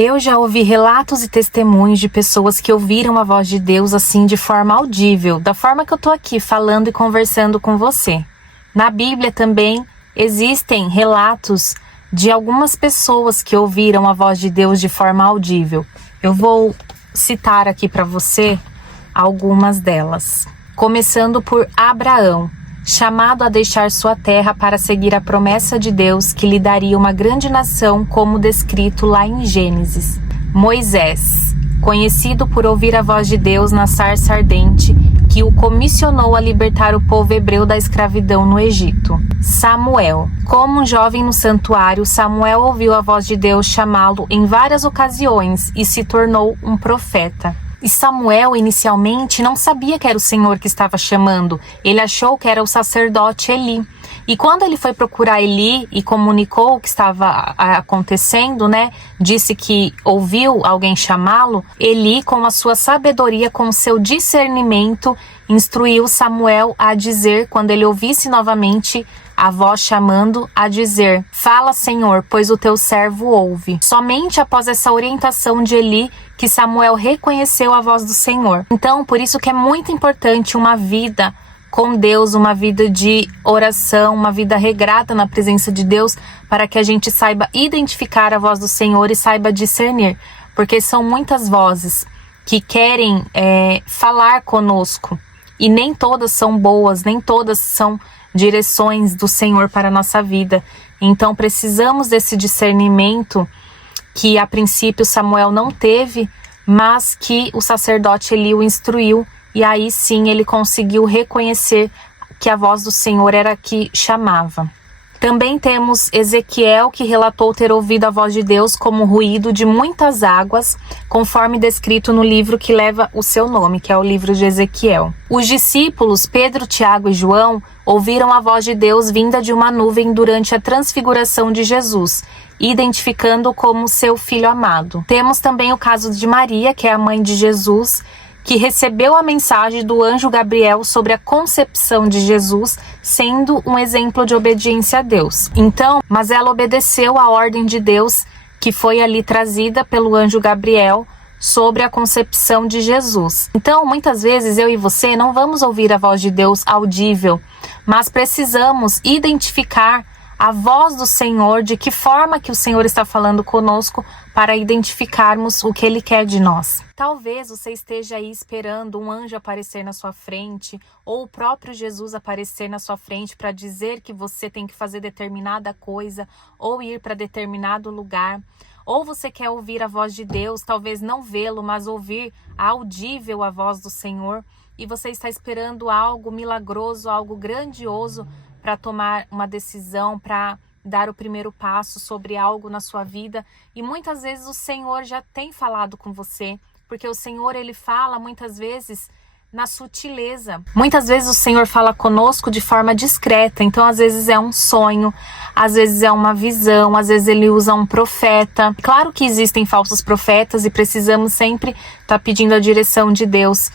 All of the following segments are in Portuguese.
Eu já ouvi relatos e testemunhos de pessoas que ouviram a voz de Deus assim de forma audível, da forma que eu tô aqui falando e conversando com você. Na Bíblia também existem relatos de algumas pessoas que ouviram a voz de Deus de forma audível. Eu vou citar aqui para você algumas delas. Começando por Abraão, chamado a deixar sua terra para seguir a promessa de Deus que lhe daria uma grande nação, como descrito lá em Gênesis. Moisés, conhecido por ouvir a voz de Deus na sarça ardente, que o comissionou a libertar o povo hebreu da escravidão no Egito. Samuel, como um jovem no santuário, Samuel ouviu a voz de Deus chamá-lo em várias ocasiões e se tornou um profeta. E Samuel, inicialmente, não sabia que era o Senhor que estava chamando. Ele achou que era o sacerdote Eli. E quando ele foi procurar Eli e comunicou o que estava acontecendo, disse que ouviu alguém chamá-lo, Eli, com a sua sabedoria, com o seu discernimento, instruiu Samuel a dizer, quando ele ouvisse novamente a voz chamando, a dizer: "Fala, Senhor, pois o teu servo ouve." Somente após essa orientação de Eli que Samuel reconheceu a voz do Senhor. Então, por isso que é muito importante uma vida com Deus, uma vida de oração, uma vida regrada na presença de Deus, para que a gente saiba identificar a voz do Senhor e saiba discernir. Porque são muitas vozes que querem falar conosco e nem todas são boas, nem todas são direções do Senhor para a nossa vida. Então precisamos desse discernimento que a princípio Samuel não teve, mas que o sacerdote Eli o instruiu, e aí sim ele conseguiu reconhecer que a voz do Senhor era a que chamava. Também temos Ezequiel, que relatou ter ouvido a voz de Deus como o ruído de muitas águas, conforme descrito no livro que leva o seu nome, que é o livro de Ezequiel. Os discípulos, Pedro, Tiago e João, ouviram a voz de Deus vinda de uma nuvem durante a transfiguração de Jesus, identificando-o como seu filho amado. Temos também o caso de Maria, que é a mãe de Jesus, que recebeu a mensagem do anjo Gabriel sobre a concepção de Jesus, sendo um exemplo de obediência a Deus. Então, mas ela obedeceu à ordem de Deus que foi ali trazida pelo anjo Gabriel sobre a concepção de Jesus. Então, muitas vezes eu e você não vamos ouvir a voz de Deus audível, mas precisamos identificar a voz do Senhor, de que forma que o Senhor está falando conosco, para identificarmos o que Ele quer de nós. Talvez você esteja aí esperando um anjo aparecer na sua frente, ou o próprio Jesus aparecer na sua frente para dizer que você tem que fazer determinada coisa, ou ir para determinado lugar. Ou você quer ouvir a voz de Deus, talvez não vê-lo, mas ouvir audível a voz do Senhor, e você está esperando algo milagroso, algo grandioso, para tomar uma decisão, para dar o primeiro passo sobre algo na sua vida. E muitas vezes o Senhor já tem falado com você, porque o Senhor, Ele fala muitas vezes na sutileza. Muitas vezes o Senhor fala conosco de forma discreta, então às vezes é um sonho, às vezes é uma visão, às vezes Ele usa um profeta. Claro que existem falsos profetas e precisamos sempre estar pedindo a direção de Deus.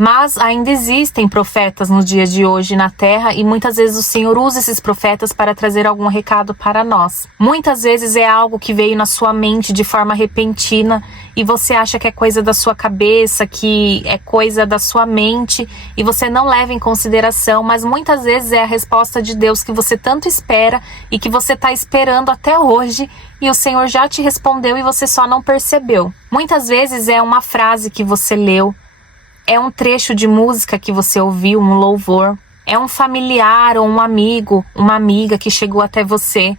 Mas ainda existem profetas nos dias de hoje na Terra, e muitas vezes o Senhor usa esses profetas para trazer algum recado para nós. Muitas vezes é algo que veio na sua mente de forma repentina e você acha que é coisa da sua cabeça, que é coisa da sua mente, e você não leva em consideração, mas muitas vezes é a resposta de Deus que você tanto espera e que você está esperando até hoje, e o Senhor já te respondeu e você só não percebeu. Muitas vezes é uma frase que você leu, é um trecho de música que você ouviu, um louvor. É um familiar ou um amigo, uma amiga que chegou até você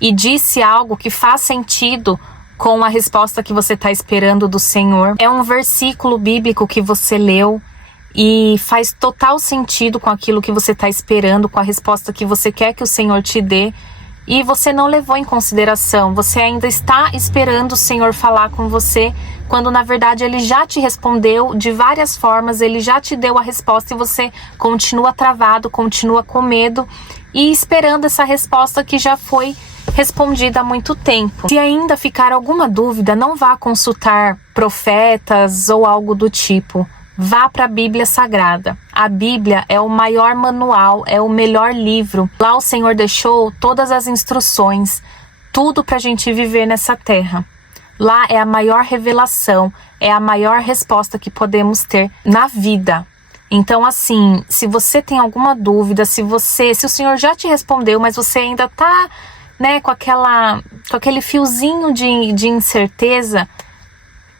e disse algo que faz sentido com a resposta que você está esperando do Senhor. É um versículo bíblico que você leu e faz total sentido com aquilo que você está esperando, com a resposta que você quer que o Senhor te dê. E você não levou em consideração, você ainda está esperando o Senhor falar com você, quando na verdade Ele já te respondeu de várias formas, Ele já te deu a resposta e você continua travado, continua com medo e esperando essa resposta que já foi respondida há muito tempo. Se ainda ficar alguma dúvida, não vá consultar profetas ou algo do tipo. Vá para a Bíblia Sagrada. A Bíblia é o maior manual, é o melhor livro. Lá o Senhor deixou todas as instruções, tudo para a gente viver nessa terra. Lá é a maior revelação, é a maior resposta que podemos ter na vida. Então, assim, se você tem alguma dúvida, se o Senhor já te respondeu, mas você ainda tá, né, com aquele fiozinho de incerteza,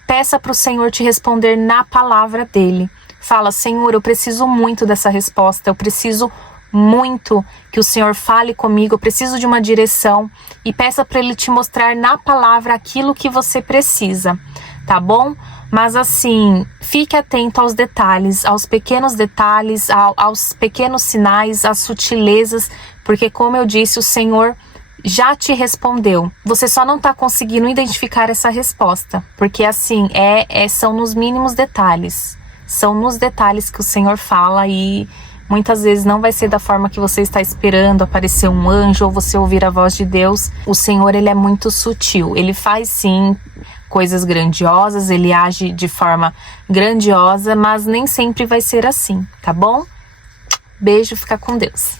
peça para o Senhor te responder na palavra dele. Fala: Senhor, eu preciso muito dessa resposta, eu preciso muito que o Senhor fale comigo, eu preciso de uma direção, e peça para ele te mostrar na palavra aquilo que você precisa, tá bom? Mas assim, fique atento aos detalhes, aos pequenos detalhes, aos pequenos sinais, às sutilezas, porque como eu disse, o Senhor já te respondeu. Você só não está conseguindo identificar essa resposta, porque assim, são nos mínimos detalhes. São nos detalhes que o Senhor fala, e muitas vezes não vai ser da forma que você está esperando, aparecer um anjo ou você ouvir a voz de Deus. O Senhor, ele é muito sutil. Ele faz sim coisas grandiosas, ele age de forma grandiosa, mas nem sempre vai ser assim, tá bom? Beijo, fica com Deus.